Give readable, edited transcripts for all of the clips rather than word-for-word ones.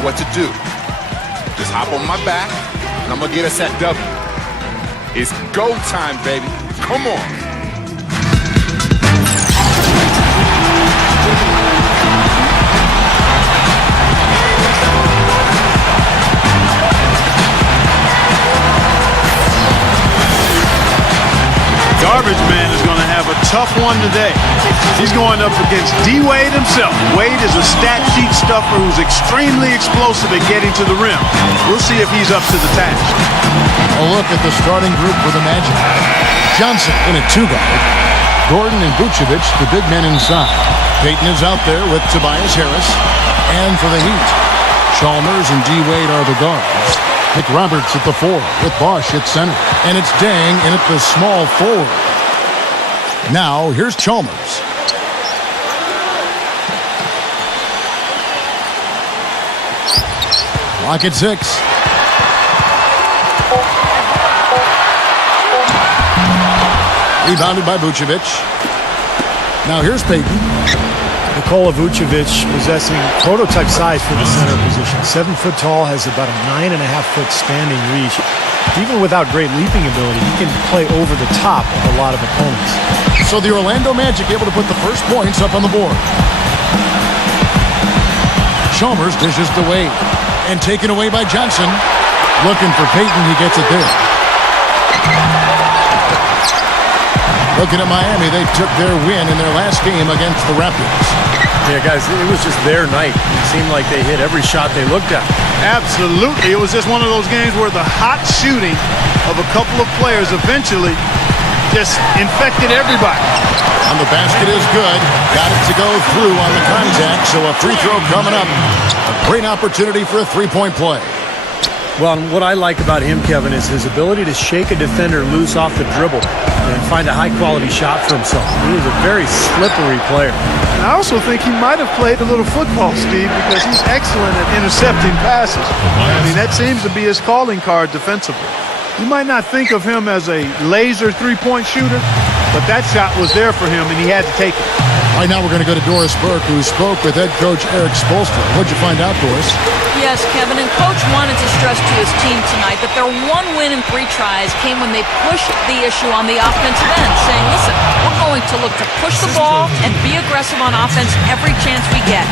know what to do. Just hop on my back, and I'm going to get us that W. It's go time, baby. Come on. Garbage man is going to have a tough one today. He's going up against D. Wade himself. Wade is a stat sheet stuffer who's extremely explosive at getting to the rim. We'll see if he's up to the task. A look at the starting group for the Magic. Johnson in a two-guard. Gordon and Vucevic, the big men inside. Payton is out there with Tobias Harris. And for the Heat, Chalmers and D. Wade are the guards. Nick Roberts at the 4 with Bosch at center. And it's Dang in at the small forward. Now, here's Chalmers. Clock at 6. Rebounded by Vucevic. Now here's Payton. Nikola Vucevic possessing prototype size for the center position. 7 foot tall, has about a 9.5-foot standing reach. Even without great leaping ability, he can play over the top of a lot of opponents. So the Orlando Magic able to put the first points up on the board. Chalmers dishes to Wade. And taken away by Johnson. Looking for Payton, he gets it there. Looking at Miami, they took their win in their last game against the Raptors. Yeah, guys, it was just their night. It seemed like they hit every shot they looked at. Absolutely. It was just one of those games where the hot shooting of a couple of players eventually just infected everybody. On the basket is good. Got it to go through on the contact, so a free throw coming up. A great opportunity for a three-point play. Well, and what I like about him, Kevin, is his ability to shake a defender loose off the dribble and find a high-quality shot for himself. He is a very slippery player. I also think he might have played a little football, Steve, because he's excellent at intercepting passes. I mean, that seems to be his calling card defensively. You might not think of him as a laser three-point shooter, but that shot was there for him, and he had to take it. All right, now we're going to go to Doris Burke, who spoke with head coach Eric Spoelstra. What'd you find out, Doris? Yes, Kevin, and Coach wanted to stress to his team tonight that their one win in 3 tries came when they pushed the issue on the offensive end, saying, listen, we're going to look to push the ball and be aggressive on offense every chance we get.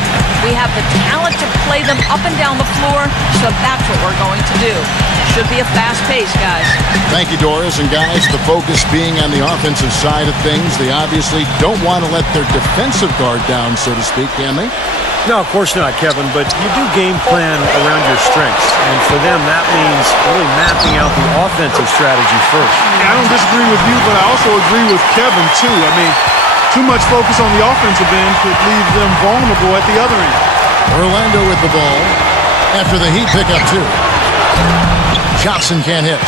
We have the talent to play them up and down the floor, so that's what we're going to do. Should be a fast pace, guys. Thank you, Doris. And guys, the focus being on the offensive side of things, they obviously don't want to let their defensive guard down, so to speak, can they? No, of course not, Kevin, but you do game plan around your strengths. And for them, that means really mapping out the offensive strategy first. I don't disagree with you, but I also agree with Kevin, too. I mean, too much focus on the offensive end could leave them vulnerable at the other end. Orlando with the ball after the Heat pick up 2. Johnson can't hit.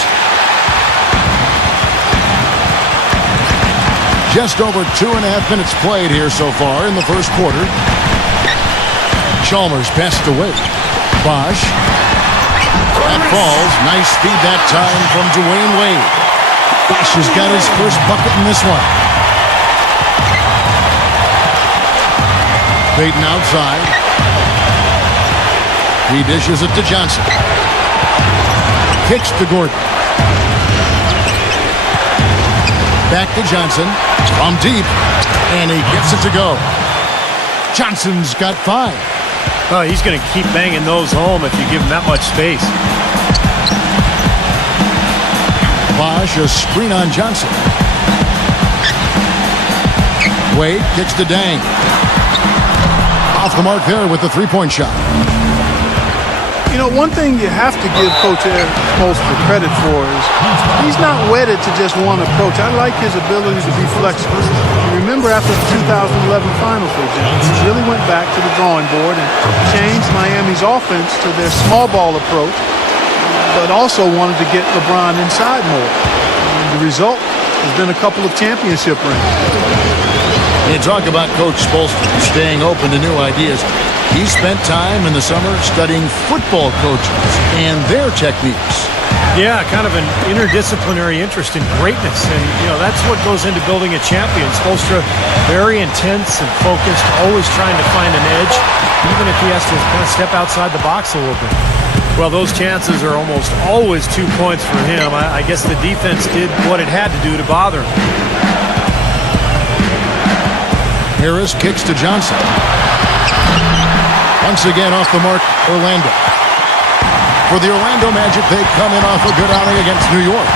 Just over 2.5 minutes played here so far in the first quarter. Chalmers passed away. Bosch. That falls. Nice speed that time from Dwayne Wade. Bosch has got his first bucket in this one. Payton outside. He dishes it to Johnson. Kicks to Gordon. Back to Johnson from deep, and he gets it to go. Johnson's got 5. Oh, he's going to keep banging those home if you give him that much space. Bosch, a screen on Johnson. Wade kicks to Dang. Off the mark there with the three-point shot. You know, one thing you have to give Coach Eric Spoelstra credit for is he's not wedded to just one approach. I like his ability to be flexible. You remember after the 2011 final, for example, he really went back to the drawing board and changed Miami's offense to their small ball approach, but also wanted to get LeBron inside more. And the result has been a couple of championship rings. You talk about Coach Spoelstra staying open to new ideas. He spent time in the summer studying football coaches and their techniques. Yeah, kind of an interdisciplinary interest in greatness. And, that's what goes into building a champion. Spoelstra, very intense and focused, always trying to find an edge, even if he has to kind of step outside the box a little bit. Well, those chances are almost always 2 points for him. I guess the defense did what it had to do to bother him. Harris kicks to Johnson. Once again off the mark, Orlando. For the Orlando Magic, they come in off a good outing against New York.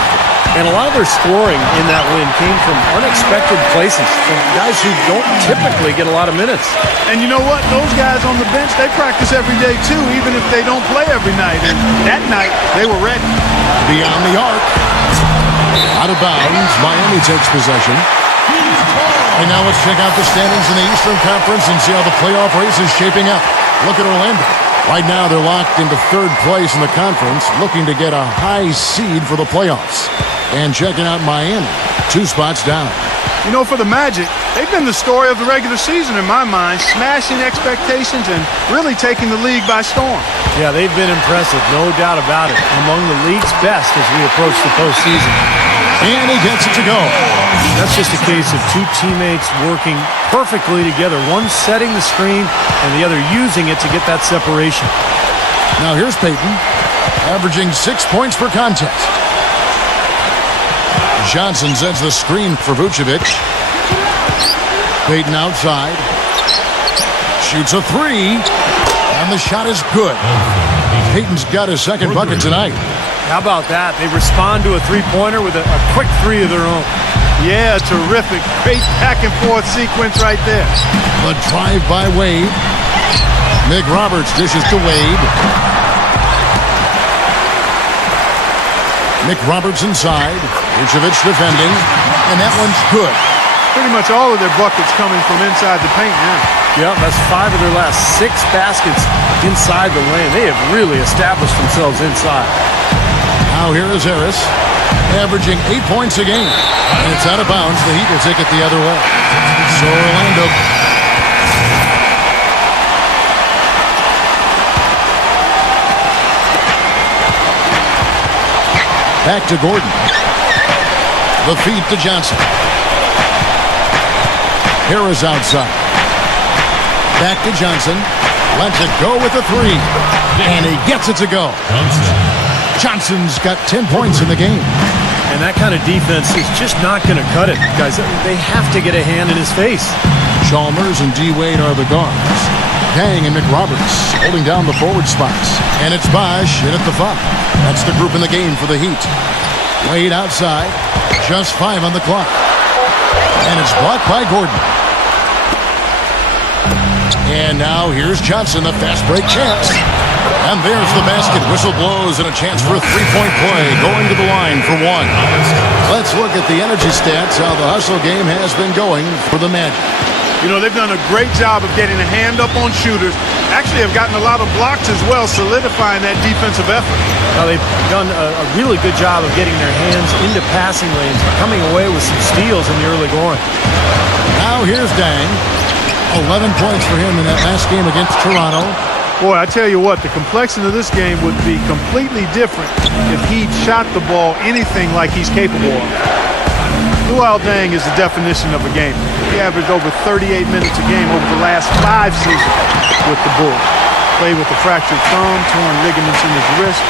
And a lot of their scoring in that win came from unexpected places, from guys who don't typically get a lot of minutes. And you know what? Those guys on the bench, they practice every day too, even if they don't play every night. And that night, they were ready. Beyond the arc. Out of bounds. Miami takes possession. And now let's check out the standings in the Eastern Conference and see how the playoff race is shaping up. Look at Orlando. Right now, they're locked into third place in the conference, looking to get a high seed for the playoffs. And checking out Miami, 2 spots down. For the Magic, they've been the story of the regular season in my mind, smashing expectations and really taking the league by storm. Yeah, they've been impressive, no doubt about it. Among the league's best as we approach the postseason. And he gets it to go. That's just a case of 2 teammates working perfectly together, one setting the screen and the other using it to get that separation. Now here's Payton, averaging 6 points per contest. Johnson sends the screen for Vucevic. Payton outside. Shoots a 3. And the shot is good. Payton's got his second bucket tonight. How about that? They respond to a three-pointer with a quick 3 of their own. Yeah, terrific. Great back-and-forth sequence right there. The drive by Wade. Nick Roberts dishes to Wade. Nick Roberts inside. Vucevic defending. And that one's good. Pretty much all of their buckets coming from inside the paint now. Yeah, that's 5 of their last 6 baskets inside the lane. They have really established themselves inside. Now here is Harris, averaging 8 points a game. And it's out of bounds. The Heat will take it the other way. So Orlando. Back to Gordon. The feed to Johnson. Harris outside. Back to Johnson. Lets it go with a 3. And he gets it to go. Johnson's got 10 points in the game. And that kind of defense is just not going to cut it, guys. They have to get a hand in his face. Chalmers and D. Wade are the guards. Kang and Nick Roberts holding down the forward spots. And it's Bosh in at the 5. That's the group in the game for the Heat. Wade outside. Just 5 on the clock. And it's blocked by Gordon. And now here's Johnson, the fast break chance. And there's the basket. Whistle blows and a chance for a three-point play. Going to the line for 1. Let's look at the energy stats, how the hustle game has been going for the Magic. They've done a great job of getting a hand up on shooters. Actually have gotten a lot of blocks as well, solidifying that defensive effort. Now they've done a really good job of getting their hands into passing lanes, coming away with some steals in the early going. Now here's Dang. 11 points for him in that last game against Toronto. Boy, I tell you what, the complexion of this game would be completely different if he shot the ball anything like he's capable of. Luol Deng is the definition of a gamer. He averaged over 38 minutes a game over the last 5 seasons with the Bulls. Played with a fractured thumb, torn ligaments in his wrist.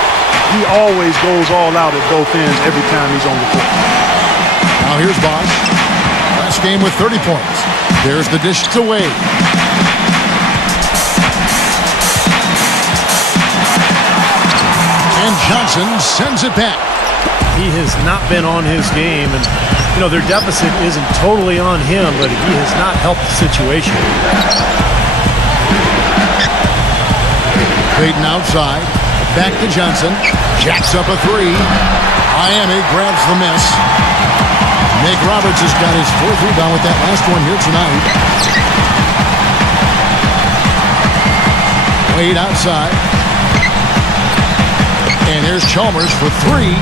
He always goes all out at both ends every time he's on the court. Now here's Bosh. Last game with 30 points. There's the dish to Wade. And Johnson sends it back. He has not been on his game, and their deficit isn't totally on him, but he has not helped the situation. Payton outside, back to Johnson, jacks up a 3. Miami grabs the miss. Nick Roberts has got his 4th rebound with that last one here tonight. Wade outside. And here's Chalmers for 3.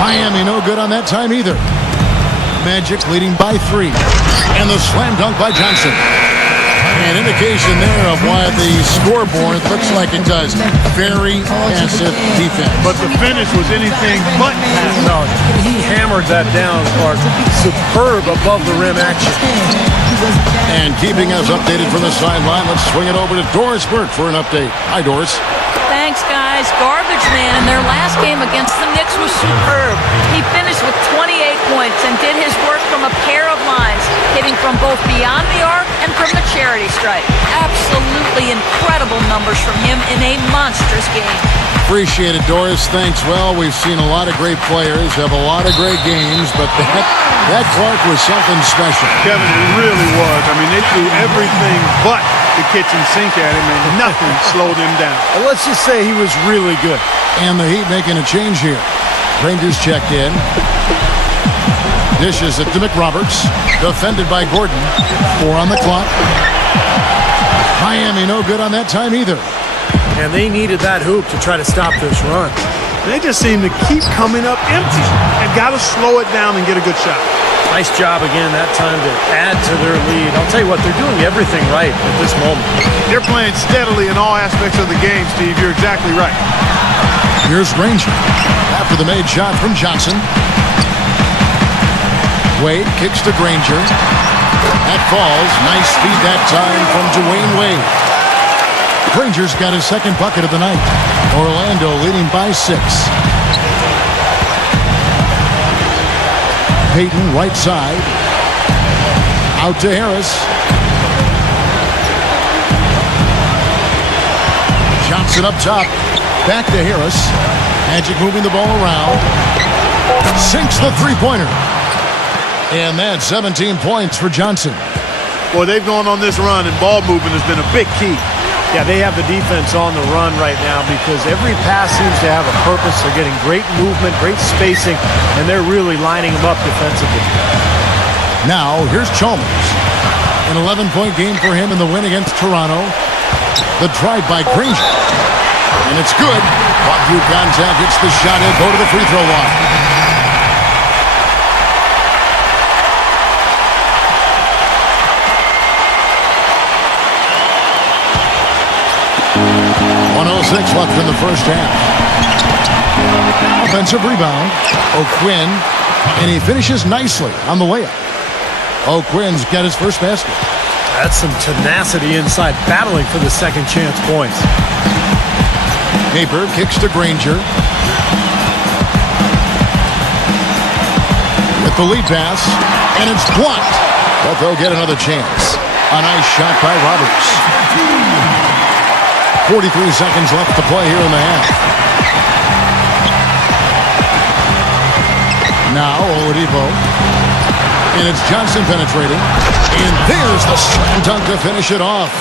Miami no good on that time either. Magic leading by 3. And the slam dunk by Johnson. An indication there of why the scoreboard looks like it does. Very passive defense. But the finish was anything but passive. No, he hammered that down, Clark. Superb above the rim action. And keeping us updated from the sideline, let's swing it over to Doris Burke for an update. Hi, Doris. Thanks, guys. Garbage man in their last game against the Knicks was superb. He finished with 28 points and did his work from a pair of lines, hitting from both beyond the arc and from the charity stripe. Absolutely incredible numbers from him in a monstrous game. Appreciate it, Doris. Thanks. Well, we've seen a lot of great players have a lot of great games, but that Clark was something special. Kevin, it really was. I mean, they threw everything but the kitchen sink at him, and nothing slowed him down. And let's just say he was really good. And the Heat making a change here. Rangers checked in. Dishes it to McRoberts. Defended by Gordon. 4 on the clock. Miami no good on that time either. And they needed that hoop to try to stop this run. They just seem to keep coming up empty and got to slow it down and get a good shot. Nice job again that time to add to their lead. I'll tell you what, they're doing everything right at this moment. They're playing steadily in all aspects of the game, Steve. You're exactly right. Here's Granger. After the made shot from Johnson. Wade kicks to Granger. That falls. Nice feed that time from Dwayne Wade. Granger's got his second bucket of the night. Orlando leading by 6. Payton right side. Out to Harris. Johnson up top. Back to Harris. Magic moving the ball around. Sinks the three-pointer. And that's 17 points for Johnson. Boy, they've gone on this run, and ball movement has been a big key. Yeah, they have the defense on the run right now because every pass seems to have a purpose. They're getting great movement, great spacing, and they're really lining them up defensively. Now, here's Chalmers. An 11-point game for him in the win against Toronto. The drive by Granger. And it's good. Caught through contact, hits the shot, he'll go to the free throw line. .106 left in the first half. Offensive rebound. O'Quinn. And he finishes nicely on the layup. O'Quinn's got his first basket. That's some tenacity inside, battling for the second chance points. Paper kicks to Granger. With the lead pass. And it's blocked. But they'll get another chance. A nice shot by Roberts. 43 seconds left to play here in the half. Now Oladipo. And it's Johnson penetrating. And there's the slam dunk to finish it off.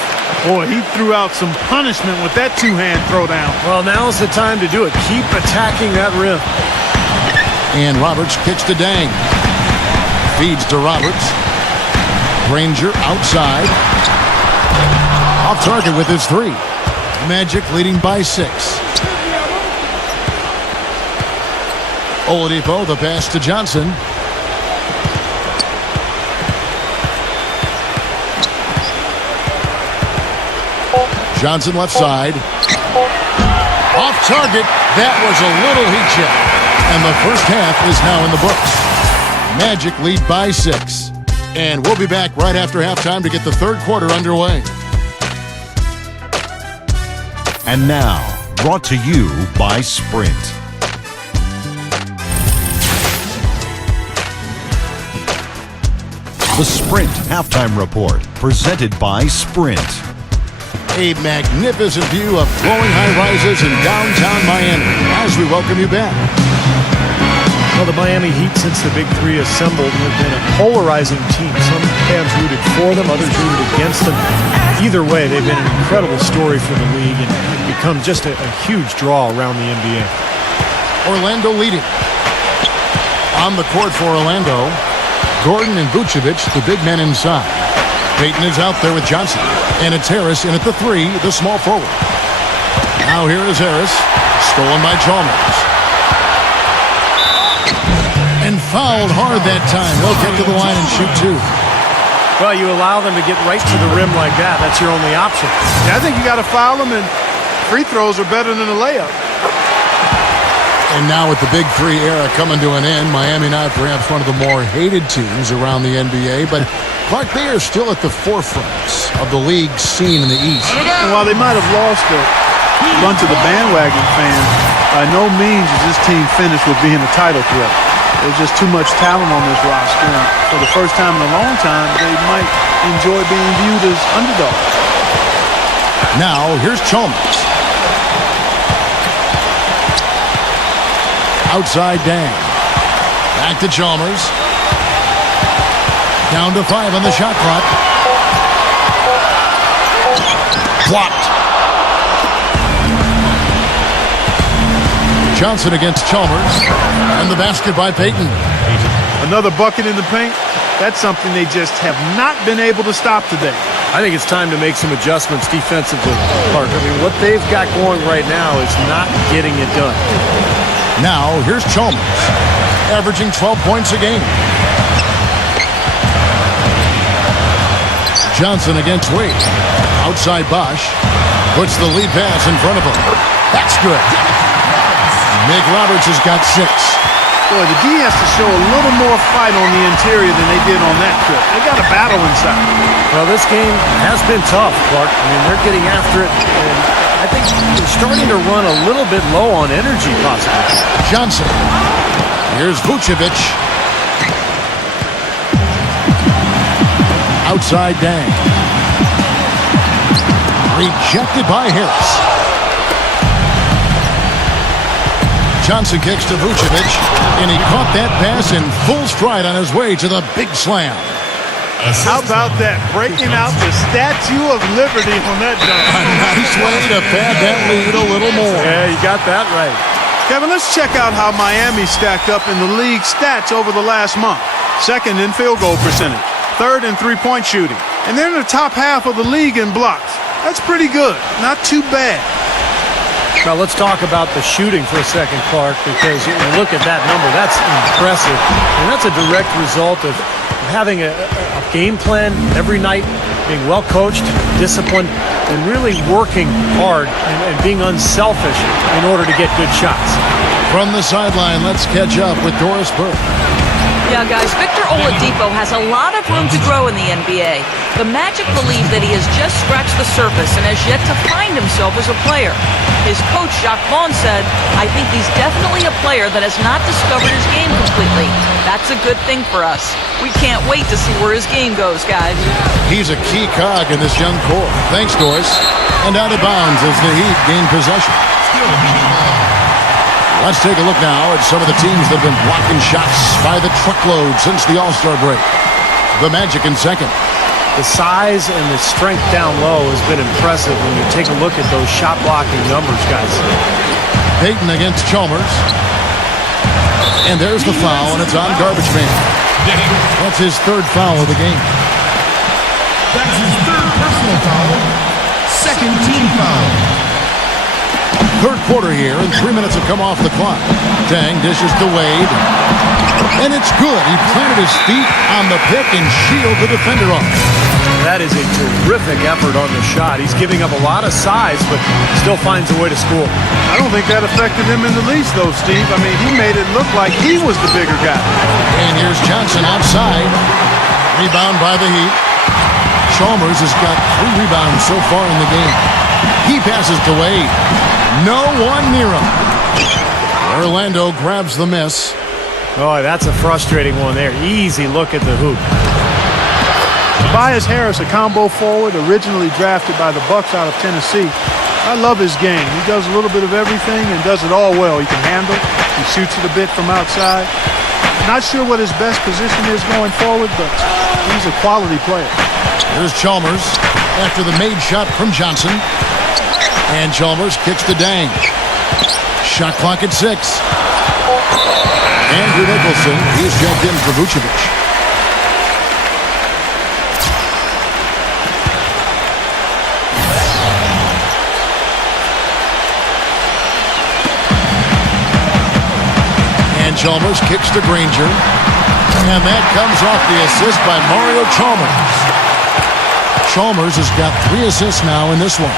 Boy, he threw out some punishment with that two-hand throwdown. Well, now's the time to do it. Keep attacking that rim. And Roberts kicks to Dang. Feeds to Roberts. Granger outside. Off target with his 3. Magic leading by 6. Oladipo, the pass to Johnson. Johnson left side. Off target. That was a little heat check. And the first half is now in the books. Magic lead by 6. And we'll be back right after halftime to get the third quarter underway. And now, brought to you by Sprint. The Sprint Halftime Report, presented by Sprint. A magnificent view of flowing high-rises in downtown Miami as we welcome you back. Well, the Miami Heat, since the Big Three assembled, have been a polarizing team. Some fans rooted for them, others rooted against them. Either way, they've been an incredible story for the league and become just a huge draw around the NBA. Orlando leading. On the court for Orlando, Gordon and Vucevic, the big men inside. Payton is out there with Johnson. And it's Harris in at the 3, the small forward. Now here is Harris. Stolen by Chalmers. And fouled hard that time. He'll get to the line and shoot 2. Well, you allow them to get right to the rim like that. That's your only option. Yeah, I think you got to foul them, and free throws are better than a layup. And now with the Big Three era coming to an end, Miami not perhaps one of the more hated teams around the NBA, but Clark, they are still at the forefront of the league scene in the East. And while they might have lost a bunch of the bandwagon fans, by no means is this team finished with being a title threat. There's just too much talent on this roster, and for the first time in a long time, they might enjoy being viewed as underdogs. Now, here's Chalmers. Outside Dang. Back to Chalmers. Down to 5 on the shot clock. Blocked. Johnson against Chalmers. And the basket by Payton. Another bucket in the paint. That's something they just have not been able to stop today. I think it's time to make some adjustments defensively, Clark. I mean, what they've got going right now is not getting it done. Now, here's Chalmers, averaging 12 points a game. Johnson against Wade. Outside Bosch. Puts the lead pass in front of him. That's good. Nick Roberts has got 6. Boy, the D has to show a little more fight on the interior than they did on that trip. They got a battle inside. Well, this game has been tough, Clark. I mean, they're getting after it, and I think they're starting to run a little bit low on energy, possibly. Johnson. Here's Vucevic. Outside Dang. Rejected by Harris. Johnson kicks to Vucevic, and he caught that pass in full stride on his way to the big slam. How about that? Breaking out the Statue of Liberty on that dunk. A nice way to pad that lead a little more. Yeah, you got that right. Kevin, let's check out how Miami stacked up in the league stats over the last month. Second in field goal percentage. Third in three-point shooting. And they're in the top half of the league in blocks. That's pretty good. Not too bad. Now let's talk about the shooting for a second, Clark, because you look at that number. That's impressive. And that's a direct result of having a game plan every night, being well coached, disciplined, and really working hard and being unselfish in order to get good shots. From the sideline, let's catch up with Doris Burke. Yeah, guys, Victor Oladipo has a lot of room to grow in the NBA. The Magic believe that he has just scratched the surface and has yet to find himself as a player. His coach, Jacques Vaughn, said, "I think he's definitely a player that has not discovered his game completely. That's a good thing for us. We can't wait to see where his game goes, guys." He's a key cog in this young core. Thanks, Doris. And out of bounds as the Heat gain possession. Let's take a look now at some of the teams that have been blocking shots by the truckload since the All-Star break. The Magic in second. The size and the strength down low has been impressive when you take a look at those shot blocking numbers, guys. Payton against Chalmers. And there's the foul, and it's on Garbage Man. That's his third foul of the game. That's his third personal foul. Second team foul. Third quarter here, and 3 minutes have come off the clock. Dang dishes to Wade. And it's good. He planted his feet on the pick and shielded the defender off. That is a terrific effort on the shot. He's giving up a lot of size, but still finds a way to score. I don't think that affected him in the least, though, Steve. I mean, he made it look like he was the bigger guy. And here's Johnson outside. Rebound by the Heat. Chalmers has got 3 rebounds so far in the game. He passes to Wade. No one near him. Orlando grabs the miss. Oh, that's a frustrating one there. Easy look at the hoop. Tobias Harris, a combo forward, originally drafted by the Bucks out of Tennessee. I love his game. He does a little bit of everything and does it all well. He can handle. He shoots it a bit from outside. Not sure what his best position is going forward, but he's a quality player. Here's Chalmers after the made shot from Johnson. And Chalmers kicks to Dang. Shot clock at 6. Andrew Nicholson, he's checked in for Vucevic. And Chalmers kicks to Granger. And that comes off the assist by Mario Chalmers. Chalmers has got 3 assists now in this one.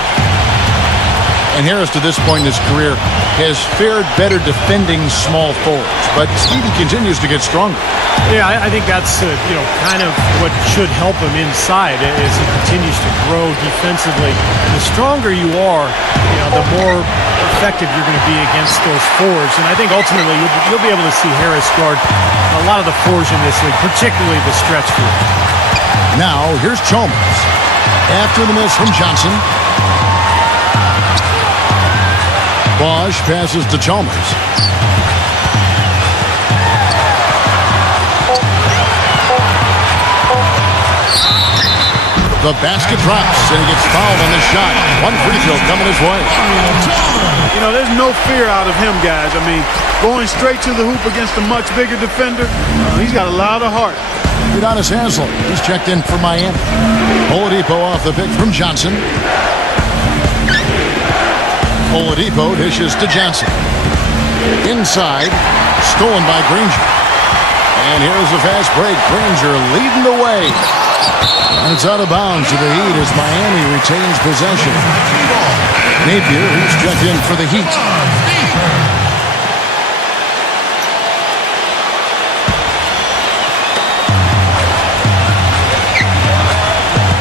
And Harris, to this point in his career, has fared better defending small forwards. But Stevie continues to get stronger. Yeah, I think that's kind of what should help him inside as he continues to grow defensively. And the stronger you are, the more effective you're going to be against those forwards. And I think ultimately you'll be able to see Harris guard a lot of the fours in this league, particularly the stretch four. Now here's Chalmers. After the miss from Johnson, Bosch passes to Chalmers. The basket drops, and he gets fouled on the shot. 1 free throw coming his way. There's no fear out of him, guys. I mean, going straight to the hoop against a much bigger defender, he's got a lot of heart. Udonis Haslem, he's checked in for Miami. Oladipo off the pick from Johnson. Oladipo dishes to Johnson. Inside, stolen by Granger. And here's the fast break. Granger leading the way. And it's out of bounds to the Heat as Miami retains possession. Napier, who's checked in for the Heat.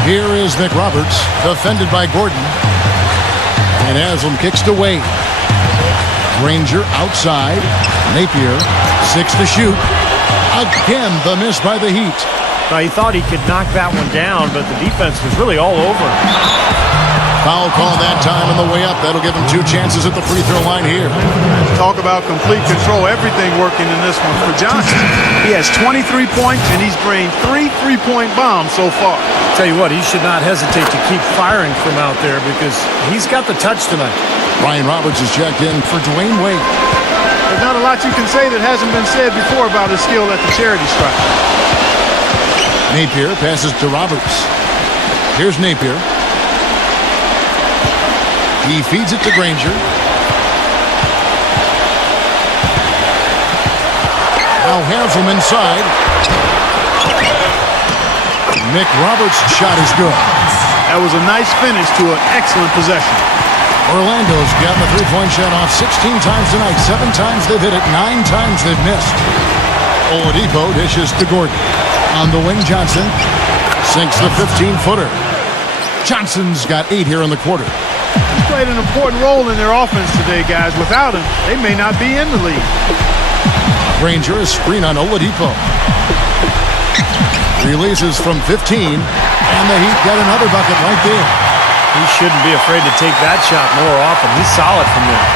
Here is McRoberts, defended by Gordon. And Haslem kicks to Wade. Granger outside. Napier, 6 to shoot. Again, the miss by the Heat. He thought he could knock that one down, but the defense was really all over him. Foul call that time on the way up. That'll give him 2 chances at the free throw line here. Talk about complete control. Everything working in this one for Johnson. He has 23 points, and he's drained 3 3-point bombs so far. Tell you what, he should not hesitate to keep firing from out there because he's got the touch tonight. Ryan Roberts is checked in for Dwayne Wade. There's not a lot you can say that hasn't been said before about his skill at the charity stripe. Napier passes to Roberts. Here's Napier. He feeds it to Granger. Now Haslem inside. McRoberts' shot is good. That was a nice finish to an excellent possession. Orlando's gotten a 3-point shot off 16 times tonight. 7 times they've hit it. 9 times they've missed. Oladipo dishes to Gordon. On the wing, Johnson sinks the 15-footer. Johnson's got 8 here in the quarter. He's played an important role in their offense today, guys. Without him, they may not be in the league. Granger is screen on Oladipo. Releases from 15, and the Heat got another bucket right there. He shouldn't be afraid to take that shot more often. He's solid from there.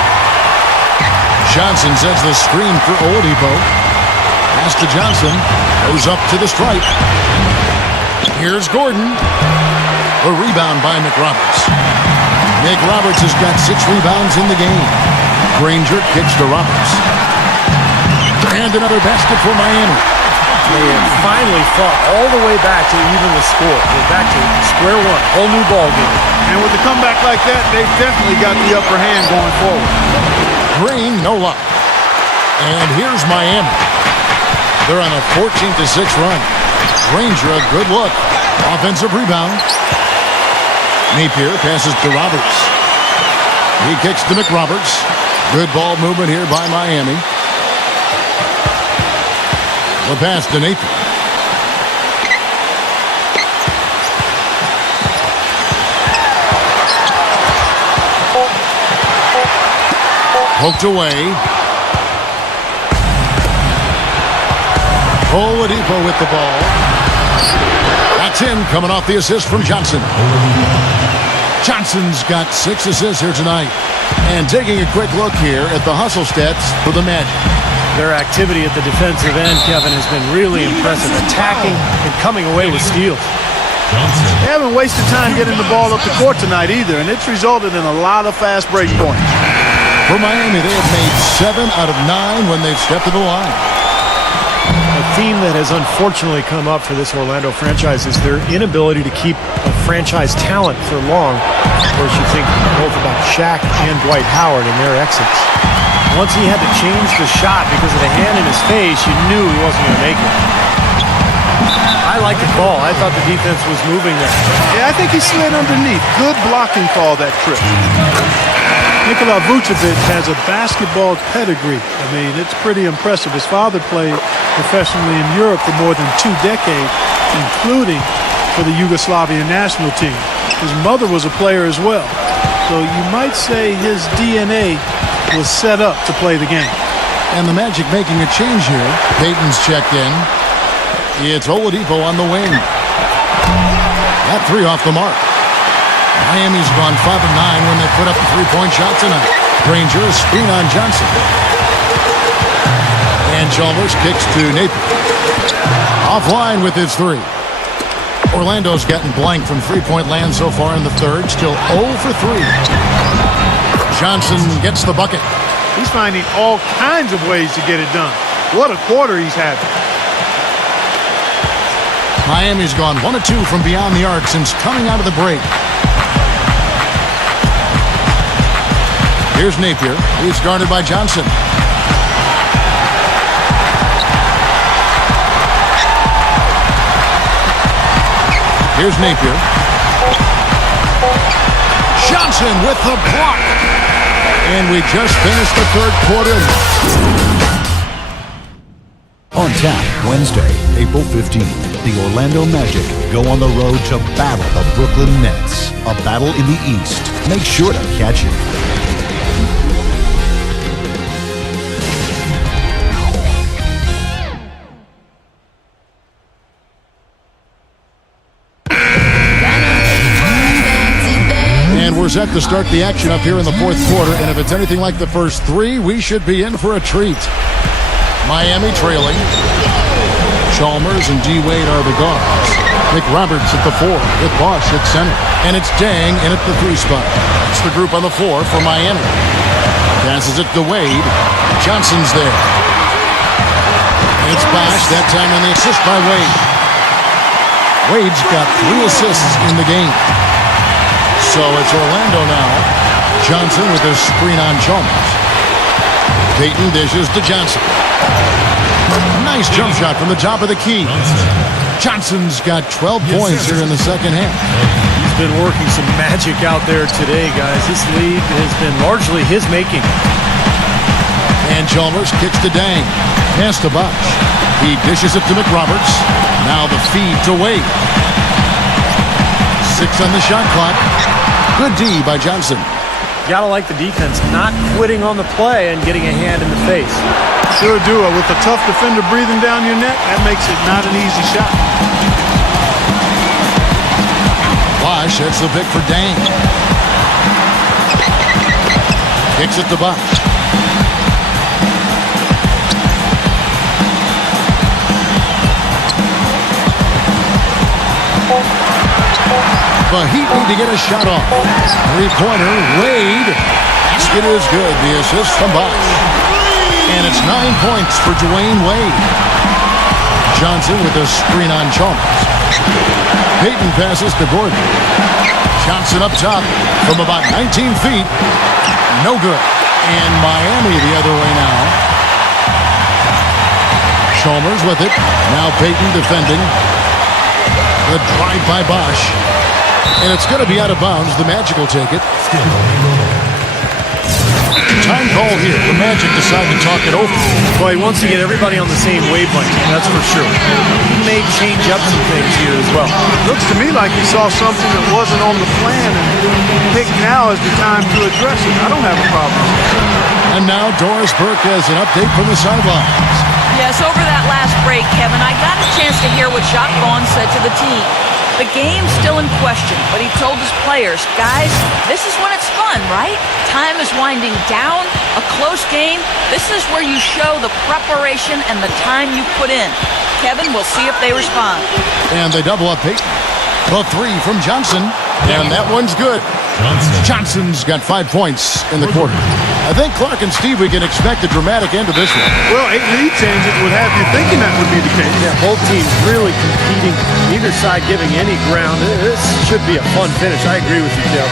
Johnson sets the screen for Oladipo. Pass to Johnson. Goes up to the stripe. Here's Gordon. A rebound by McRoberts. McRoberts has got 6 rebounds in the game. Granger kicks to Roberts. And another basket for Miami. They have finally fought all the way back to even the score. They're back to square one. Whole new ball game. And with a comeback like that, they've definitely got the upper hand going forward. Green, no luck. And here's Miami. They're on a 14-6 run. Granger, a good look. Offensive rebound. Napier passes to Roberts. He kicks to McRoberts. Good ball movement here by Miami. The pass to Napier. Poked away. Oladipo with the ball. That's in, coming off the assist from Johnson. Johnson's got 6 assists here tonight. And taking a quick look here at the hustle stats for the Magic. Their activity at the defensive end, Kevin, has been really impressive. Attacking and coming away with steals. They haven't wasted time getting the ball up the court tonight either, and it's resulted in a lot of fast break points. For Miami, they have made 7 out of 9 when they've stepped to the line. A theme that has unfortunately come up for this Orlando franchise is their inability to keep a franchise talent for long. Of course, you think both about Shaq and Dwight Howard and their exits. Once he had to change the shot because of the hand in his face, you knew he wasn't going to make it. I like the call. I thought the defense was moving there. Yeah, I think he slid underneath. Good blocking call that trip. Nikola Vucevic has a basketball pedigree. I mean, it's pretty impressive. His father played professionally in Europe for more than 2 decades, including for the Yugoslavian national team. His mother was a player as well. So you might say his DNA was set up to play the game. And the Magic making a change here. Payton's checked in. It's Oladipo on the wing. That 3 off the mark. Miami's gone 5 of 9 when they put up a 3-point shot tonight. Granger, a screen on Johnson. And Chalmers kicks to Napier. Offline with his 3. Orlando's gotten blank from 3-point land so far in the third. Still 0 for 3. Johnson gets the bucket. He's finding all kinds of ways to get it done. What a quarter he's having. Miami's gone 1 of 2 from beyond the arc since coming out of the break. Here's Napier. He's guarded by Johnson. Here's Napier. Johnson with the block. And we just finished the third quarter. On tap, Wednesday, April 15th. The Orlando Magic go on the road to battle the Brooklyn Nets. A battle in the East. Make sure to catch it. And we're set to start the action up here in the fourth quarter. And if it's anything like the first 3, we should be in for a treat. Miami trailing. Chalmers and D. Wade are the guards. McRoberts at the 4 with Bosch at center. And it's Dang in at the 3 spot. It's the group on the 4 for Miami. Passes it to Wade. Johnson's there. And it's Bosch, that time on the assist by Wade. Wade's got 3 assists in the game. So it's Orlando now. Johnson with his screen on Chalmers. Payton dishes to Johnson. Nice jump shot from the top of the key. Johnson's got 12 points here in the second half. He's been working some magic out there today, guys. This lead has been largely his making. And Chalmers kicks to Dang. Pass to Bosch. He dishes it to McRoberts. Now the feed to Wade. 6 on the shot clock. Good D by Johnson. Gotta like the defense not quitting on the play and getting a hand in the face. Sure do. With a tough defender breathing down your neck, that makes it not an easy shot. Bosch, that's the pick for Dang. Kicks it to Bosch. But Heat need to get a shot off. 3-pointer, Wade. Basket is good. The assist from Bosch. And it's 9 points for Dwayne Wade. Johnson with a screen on Chalmers. Payton passes to Gordon. Johnson up top from about 19 feet. No good. And Miami the other way now. Chalmers with it. Now Payton defending. The drive by Bosch. And it's going to be out of bounds. The Magic will take it. Time call here. The Magic decide to talk it over. Well, he wants to get everybody on the same wavelength, that's for sure. He may change up some things here as well. Looks to me like he saw something that wasn't on the plan and picked now as the time to address it. I don't have a problem. And now Doris Burke has an update from the sidelines. Yes, over that last break, Kevin, I got a chance to hear what Jacques Vaughn said to the team. The game's still in question, but he told his players, guys, this is when it's fun, right? Time is winding down, a close game. This is where you show the preparation and the time you put in. Kevin, we'll see if they respond. And they double up Payton. The 3 from Johnson, and that one's good. Johnson's got 5 points in the quarter. I think Clark and Steve, we can expect a dramatic end to this one. Well, 8 lead changes would have you thinking that would be the case. Yeah, both teams really competing, neither side giving any ground. This should be a fun finish. I agree with you, Joe.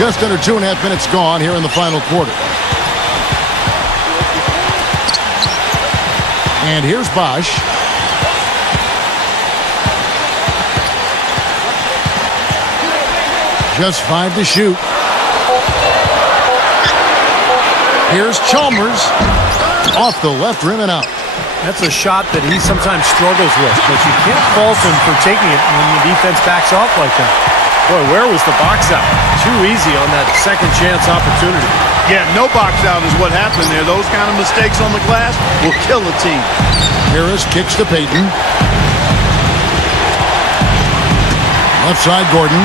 Just under 2.5 minutes gone here in the final quarter. And here's Bosch. Just 5 to shoot. Here's Chalmers. Off the left rim and out. That's a shot that he sometimes struggles with, but you can't fault him for taking it when the defense backs off like that. Boy, where was the box out? Too easy on that second chance opportunity. Yeah, no box out is what happened there. Those kind of mistakes on the glass will kill a team. Harris kicks to Payton. Left side, Gordon.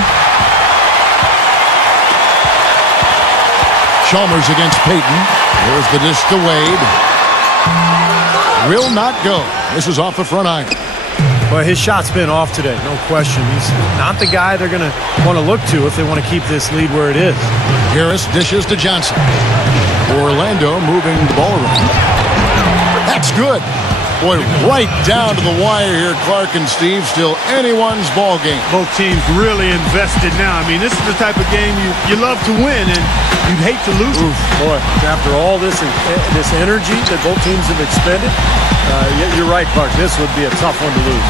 Chalmers against Payton. There's the dish to Wade. Will not go. This is off the front iron. Well, his shot's been off today, no question. He's not the guy they're going to want to look to if they want to keep this lead where it is. Harris dishes to Johnson. Orlando moving the ball around. That's good. Boy, right down to the wire here, Clark and Steve. Still anyone's ball game. Both teams really invested now. I mean, this is the type of game you love to win, and you'd hate to lose it. Boy, after all this energy that both teams have expended, you're right, Clark. This would be a tough one to lose.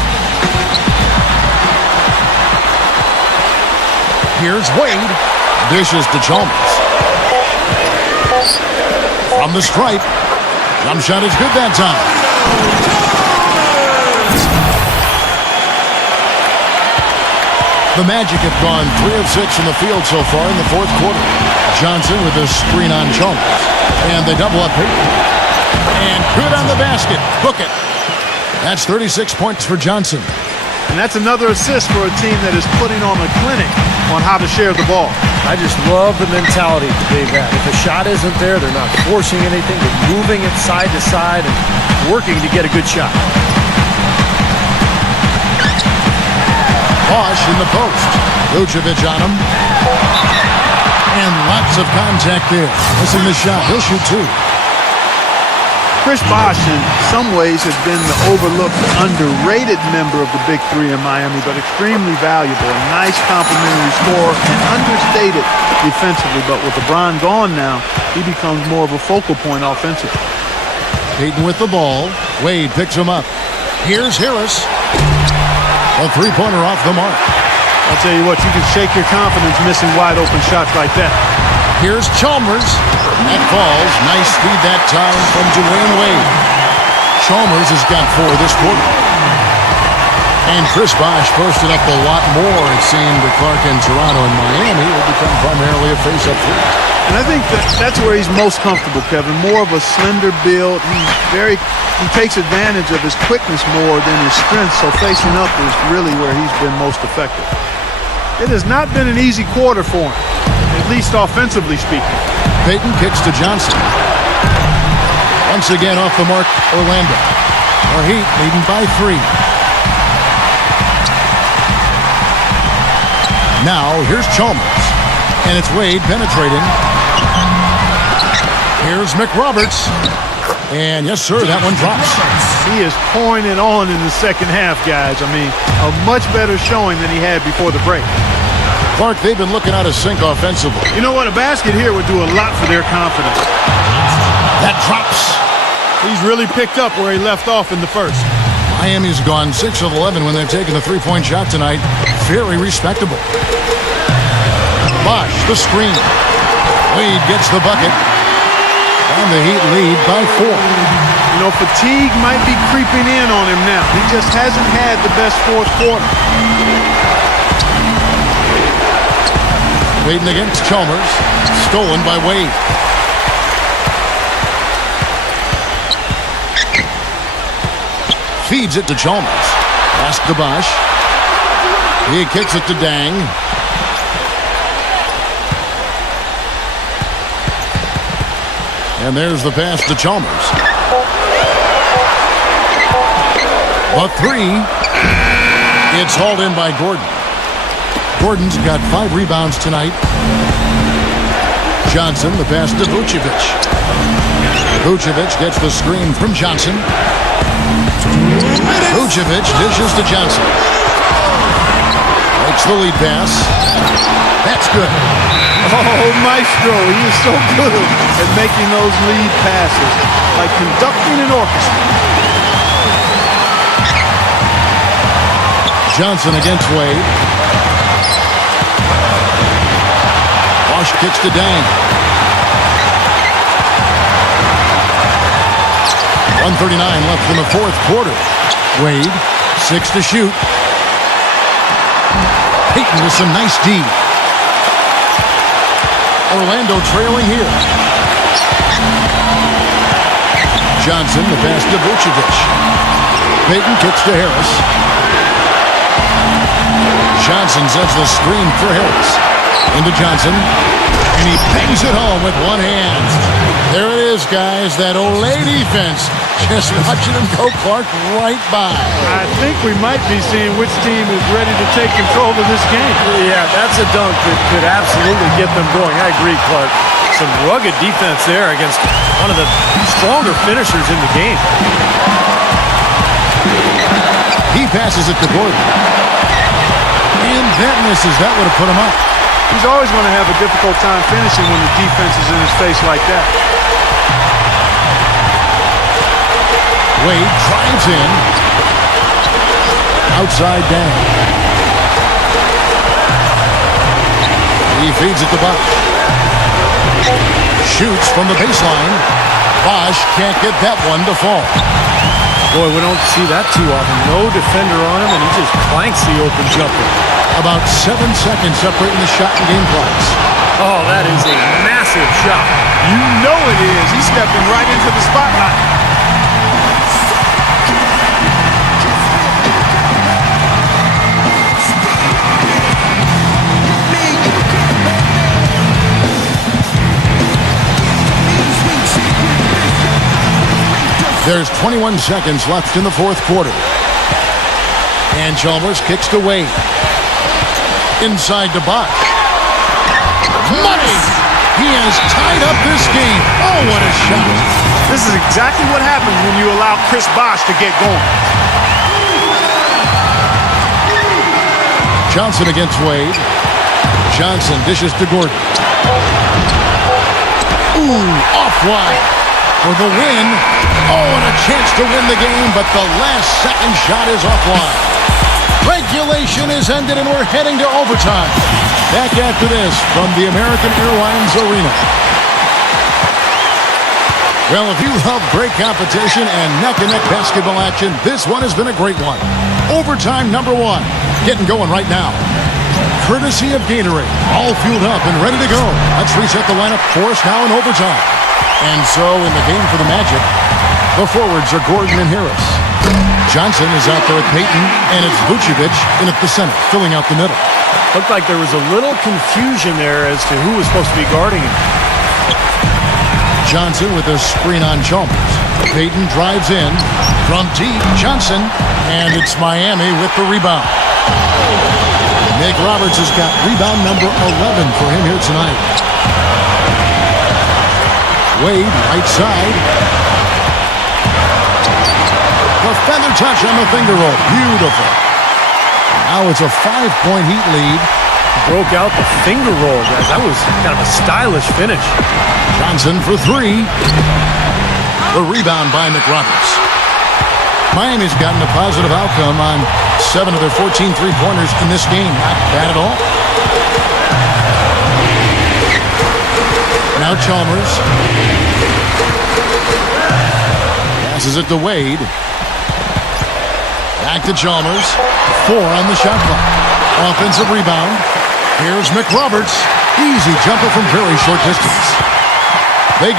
Here's Wade. Dishes to Chalmers. From the stripe. Jump shot is good that time. The Magic have gone 3 of 6 from the field so far in the fourth quarter. Johnson with a screen on Chalmers. And they double up Payton. And good on the basket. Book it. That's 36 points for Johnson. And that's another assist for a team that is putting on a clinic on how to share the ball. I just love the mentality that they've had. If a shot isn't there, they're not forcing anything. They're moving it side to side and working to get a good shot. Bosch in the post. Vucevic on him. And lots of contact there. Missing the shot. He'll shoot 2. Chris Bosh, in some ways, has been the overlooked, underrated member of the Big Three in Miami, but extremely valuable. A nice complimentary scorer and understated defensively. But with LeBron gone now, he becomes more of a focal point offensively. Payton with the ball. Wade picks him up. Here's Harris. A three-pointer off the mark. I'll tell you what, you can shake your confidence missing wide-open shots like that. Here's Chalmers. That falls. Nice feed that time from Dwayne Wade. Chalmers has got 4 this quarter. And Chris Bosh posted up a lot more, it seemed, to Clark in Toronto and Miami. Will become primarily a face-up three. And I think that's where he's most comfortable, Kevin. More of a slender build. He takes advantage of his quickness more than his strength, so facing up is really where he's been most effective. It has not been an easy quarter for him, at least offensively speaking. Payton kicks to Johnson. Once again off the mark, Orlando. Our Heat leading by 3. Now, here's Chalmers. And it's Wade penetrating. Here's McRoberts. And yes, sir, that one drops. He is pouring it on in the second half, guys. I mean, a much better showing than he had before the break. Clark, they've been looking out of sync offensively. You know what? A basket here would do a lot for their confidence. That drops. He's really picked up where he left off in the first. Miami's gone 6 of 11 when they've taken a three-point shot tonight. Very respectable. Bosh, the screen. Wade gets the bucket. And the Heat lead by 4. You know, fatigue might be creeping in on him now. He just hasn't had the best fourth quarter. Wade against Chalmers. Stolen by Wade. Feeds it to Chalmers. Pass to Bosh. He kicks it to Dang. And there's the pass to Chalmers. A 3. It's hauled in by Gordon. Gordon's got 5 rebounds tonight. Johnson, the pass to Vucevic. Vucevic gets the screen from Johnson. Vucevic dishes to Johnson. Makes the lead pass. That's good. Oh, Maestro, he is so good at making those lead passes, like conducting an orchestra. Johnson against Wade. Bosch kicks to Dang. 1:39 left in the fourth quarter. Wade, 6 to shoot. Payton with some nice D. Orlando trailing here. Johnson, the pass to Vucevic. Payton kicks to Harris. Johnson sends the screen for Harris. Into Johnson. And he bangs it home with one hand. There it is, guys. That Olay defense. Just watching him go Clark right by. I think we might be seeing which team is ready to take control of this game. Yeah, that's a dunk that could absolutely get them going. I agree, Clark. Some rugged defense there against one of the stronger finishers in the game. He passes it to Gordon. And that misses. That would have put him up. He's always going to have a difficult time finishing when the defense is in his face like that. Wade drives in. Outside down. He feeds it to Bosch. Shoots from the baseline. Bosch can't get that one to fall. Boy, we don't see that too often. No defender on him, and he just clanks the open jumper. About 7 seconds separating the shot and game clocks. Oh, that is a massive shot. You know it is. He's stepping right into the spotlight. There's 21 seconds left in the fourth quarter. And Chalmers kicks to Wade. Inside to Bosch. Money! He has tied up this game. Oh, what a shot. This is exactly what happens when you allow Chris Bosch to get going. Johnson against Wade. Johnson dishes to Gordon. Ooh, off wide for the win. Oh, and a chance to win the game, but the last second shot is offline. Regulation is ended, and we're heading to overtime. Back after this from the American Airlines Arena. Well, if you love great competition and neck-and-neck basketball action, this one has been a great one. Overtime number 1. Getting going right now. Courtesy of Gatorade. All fueled up and ready to go. Let's reset the lineup for us now in overtime. And so in the game for the Magic, the forwards are Gordon and Harris. Johnson is out there with Payton, and it's Vucevic in at the center, filling out the middle. Looked like there was a little confusion there as to who was supposed to be guarding him. Johnson with a screen on Chalmers. Payton drives in from deep. Johnson, and it's Miami with the rebound. Nick Roberts has got rebound number 11 for him here tonight. Wade, right side. The feather touch on the finger roll. Beautiful. Now it's a 5-point Heat lead. Broke out the finger roll, guys. That was kind of a stylish finish. Johnson for 3. The rebound by McRoberts. Miami's gotten a positive outcome on 7 of their 14 three-pointers in this game. Not bad at all. Now Chalmers. Passes it to Wade. Back to Chalmers. 4 on the shot clock. Offensive rebound. Here's McRoberts. Easy jumper from very short distance. They